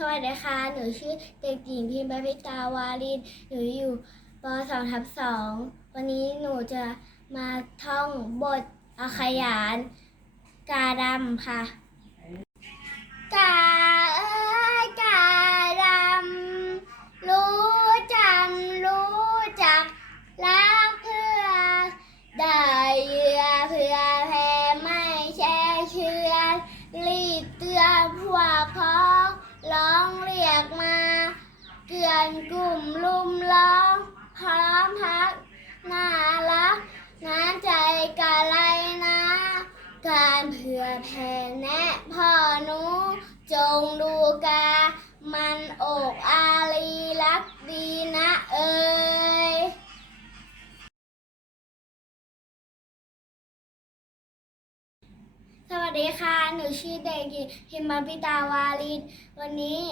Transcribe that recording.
สวัสดีค่ะ หนูชื่อเด็กหญิงพิมพ์พิตาวาริน หนูอยู่ป .2 ทับ2วันนี้หนูจะมาท่องบทอาขยานกาดำค่ะ นกลุ่มลุมล้อมพร้อมพักน่ารักน้ำใจกะไรนะ การเผื่อแผ่แนะพ่อหนู จงดูกา มันอกอารีรักดีนะเอ่ยสวัสดีค่ะ หนูชื่อเด็กหญิงพิมพิตาวาลินวันนี้